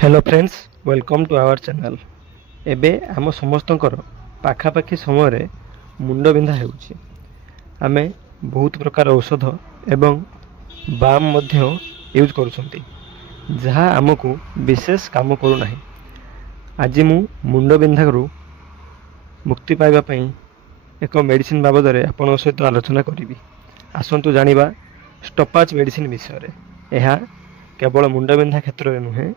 Hello friends, welcome to our channel. एबे आम समस्तंकर पाखापाखि समय मुंड बिंधा हेउछि। आमे बहुत प्रकार औषध एवं बाम मध्य यूज करूछंती, जहाँ आमको विशेष काम करू नाही। आज मु मुंड बिंधारू मुक्ति पाइबा पई एक मेडिसिन बाबद आपन सहित आलोचना करिवि। आसंतु जानिबा स्टॉपाच मेडिसिन विषय। यह केवल मुंड बिंधा क्षेत्र में नुहे,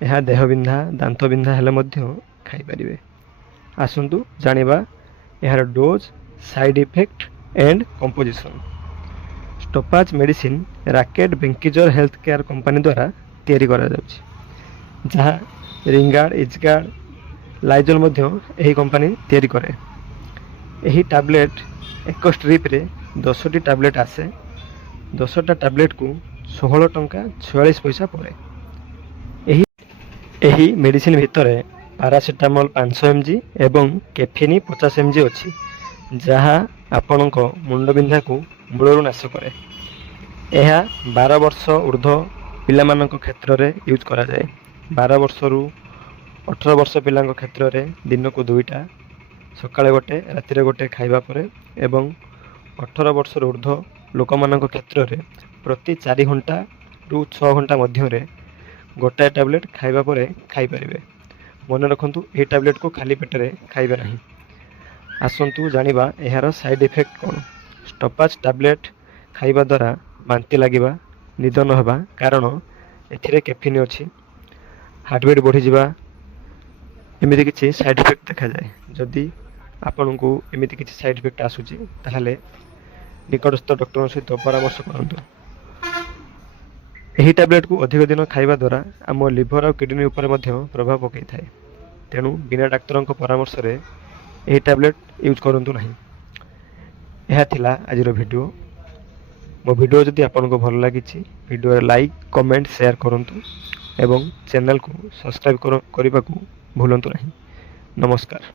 यह देह बिंधा दांत बिंधा हेले मध्य खाई परिबे। आसंतु जानिबा यार dose, side effect and composition. स्टॉपाच medicine Reckitt Benckiser health care company द्वारा तैयारी करा जाउछि, जहाँ रिंगार्ड, इजगार्ड, लाइजल मध्य यही कंपनी तैयारी करे। यही टैबलेट एक स्ट्रिप रे 10टी टैबलेट आसे। 10टा टैबलेट को 16 टंका 46 पैसा पड़े। यही मेडिसिन भितर पारासीटामोल 500 mg एवं कैफिन 50 mg अच्छी, जहाँ आपण मुंड बिंधा को मूलर नाश करे। यह 12 वर्ष ऊर्ध्व पिला क्षेत्र में यूज करा जाए। 12 वर्ष रु 18 वर्ष पिला क्षेत्र में दिन को 2टा, सकाळे गोटे रातिर गोटे खाइबा परे, एवं 18 वर्ष ऊर्ध्व लोक मान क्षेत्र में प्रति 4 घंटा रु 6 घंटा मध्य गोटाए टैबलेट खाइबा परे खाई परिबे। मन रखंतु ए टैबलेट को खाली पेट रे खाइबे नहीं। आसंतु जानिबा एहार साइड इफेक्ट कौन। स्टॉपाच टैबलेट खाइबा द्वारा बांति लागिबा, निद न होबा, कारण एथिरे कैफिन अछि, हार्टबीट बढ़ी जिबा, एमिति किछि साइड इफेक्ट देखा जाए। जदि आपनकु एमिति किछि साइड इफेक्ट आसुची, ताहले निकटस्थ डॉक्टर सहित परामर्श करंतु। यही टैबलेट को अधिक दिन खाइबा द्वारा आम लिभर और किडनी उपर प्रभाव पकई थाए। तेणु बिना डाक्तर परामर्श रे यही टैबलेट यूज करंतु नहीं। यह थिला आजिर वीडियो। मो वीडियो जदि आपको भल लगी, वीडियो लाइक, कमेंट, शेयर करंतु एवं चैनल को सब्सक्राइब करने को भूलंतु नहीं। नमस्कार।